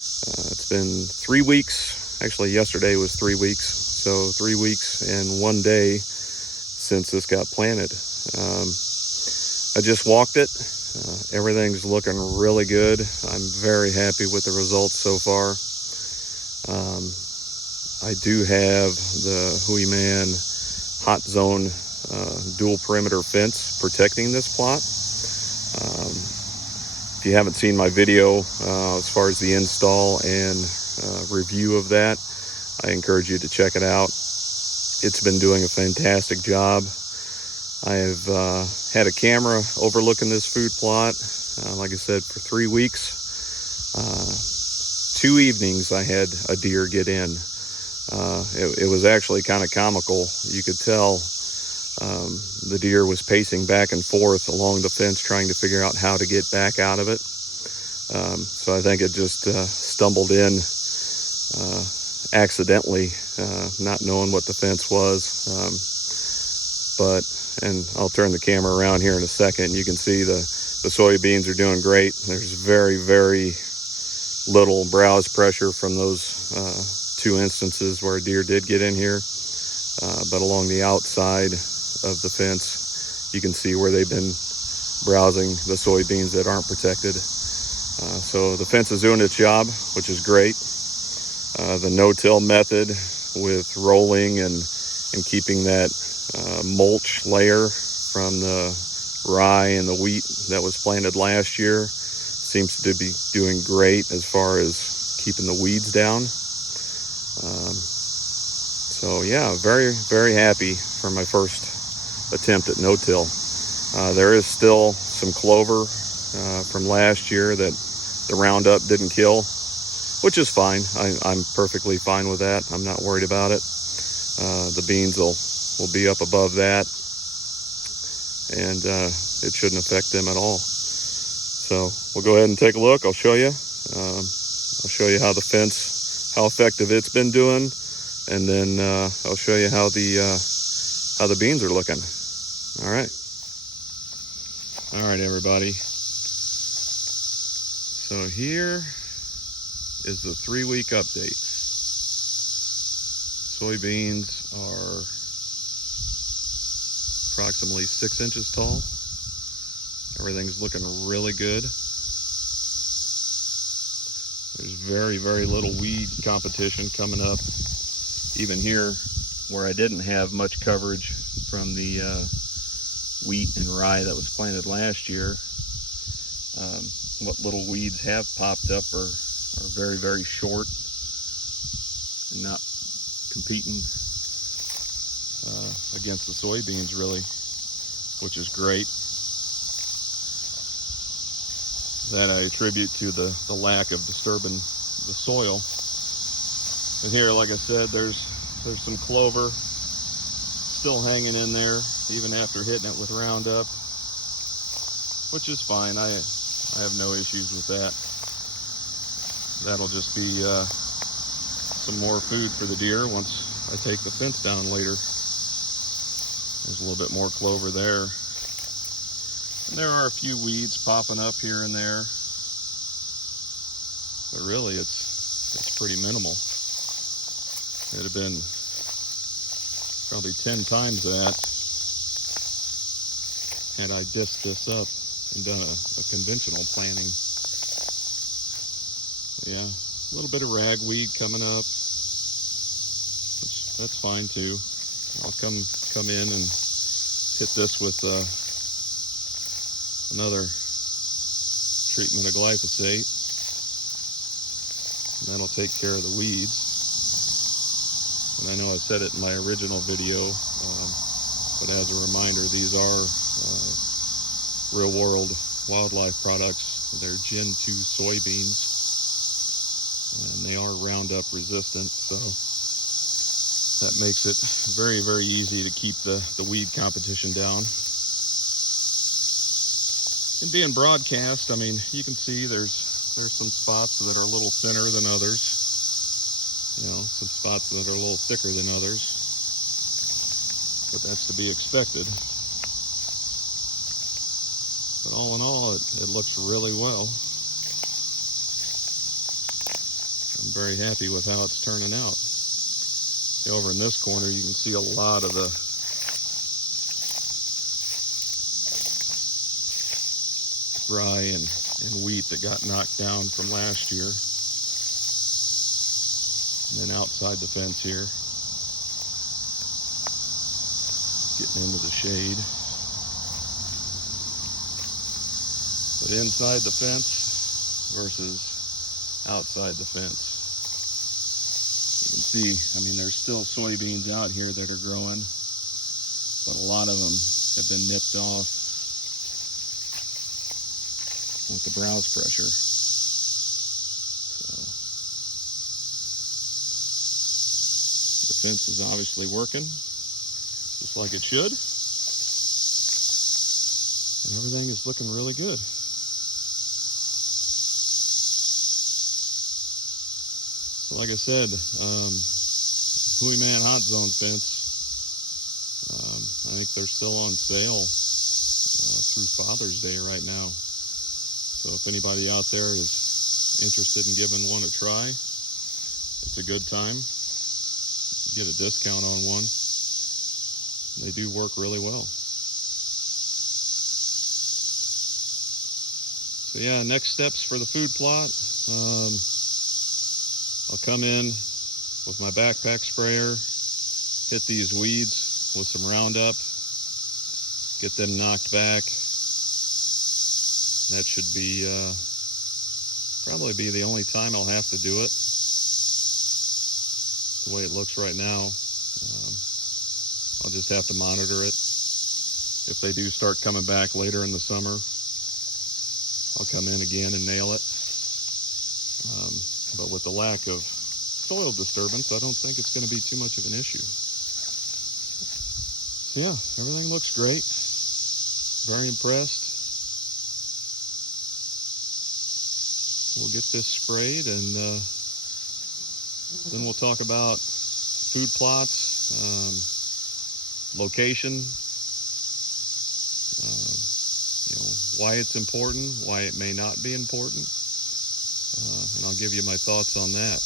It's been 3 weeks. Actually, yesterday was 3 weeks. So 3 weeks and 1 day since this got planted. I just walked it. Everything's looking really good. I'm very happy with the results so far. I do have the Hooyman Hotzone dual perimeter fence protecting this plot. If you haven't seen my video as far as the install and review of that, I encourage you to check it out. It's been doing a fantastic job. I have had a camera overlooking this food plot, like I said, for 3 weeks. 2 evenings I had a deer get in. It was actually kind of comical. You could tell the deer was pacing back and forth along the fence trying to figure out how to get back out of it. So I think it just stumbled in accidentally, not knowing what the fence was. And I'll turn the camera around here in a second. You can see the soybeans are doing great. There's very, very little browse pressure from those 2 instances where a deer did get in here. But along the outside of the fence, you can see where they've been browsing the soybeans that aren't protected. So the fence is doing its job, which is great. The no-till method with rolling and keeping that mulch layer from the rye and the wheat that was planted last year seems to be doing great as far as keeping the weeds down. So yeah, very, very happy for my first attempt at no-till. There is still some clover from last year that the Roundup didn't kill, which is fine. I'm perfectly fine with that. I'm not worried about it. The beans will be up above that, and it shouldn't affect them at all. So we'll go ahead and take a look. I'll show you. I'll show you how the fence, how effective it's been doing, and then I'll show you how the beans are looking. All right, everybody. So here is the 3-week update. Soybeans are approximately 6 inches tall. Everything's looking really good. There's very, very little weed competition coming up. Even here, where I didn't have much coverage from the wheat and rye that was planted last year, what little weeds have popped up are very, very short and not competing against the soybeans really, which is great. That I attribute to the lack of disturbing the soil. And here, like I said, there's some clover still hanging in there even after hitting it with Roundup, which is fine. I have no issues with that. That'll just be some more food for the deer once I take the fence down later. There's a little bit more clover there. And there are a few weeds popping up here and there, but really it's pretty minimal. It'd have been probably 10 times that had I disked this up and done a conventional planting. Yeah, a little bit of ragweed coming up, which that's fine too. I'll come in and hit this with another treatment of glyphosate, and that'll take care of the weeds. And I know I said it in my original video, but as a reminder, these are real world wildlife products. They're Gen 2 soybeans, and they are Roundup resistant, so that makes it very, very easy to keep the weed competition down. And being broadcast, I mean, you can see there's some spots that are a little thinner than others. You know, some spots that are a little thicker than others. But that's to be expected. But all in all, it looks really well. I'm very happy with how it's turning out. Over in this corner, you can see a lot of the rye and wheat that got knocked down from last year. And then outside the fence here, getting into the shade. But inside the fence versus outside the fence. You can see, I mean, there's still soybeans out here that are growing, but a lot of them have been nipped off with the browse pressure. So the fence is obviously working just like it should, and everything is looking really good. So like I said, Hooyman Hotzone Fence, I think they're still on sale through Father's Day right now. So if anybody out there is interested in giving one a try, it's a good time. You get a discount on one. They do work really well. So yeah, next steps for the food plot. I'll come in with my backpack sprayer, hit these weeds with some Roundup, get them knocked back. That should be probably be the only time I'll have to do it. The way it looks right now, I'll just have to monitor it. If they do start coming back later in the summer, I'll come in again and nail it. But with the lack of soil disturbance, I don't think it's going to be too much of an issue. Yeah, everything looks great. Very impressed. We'll get this sprayed, and then we'll talk about food plots, location, why it's important, why it may not be important, and I'll give you my thoughts on that.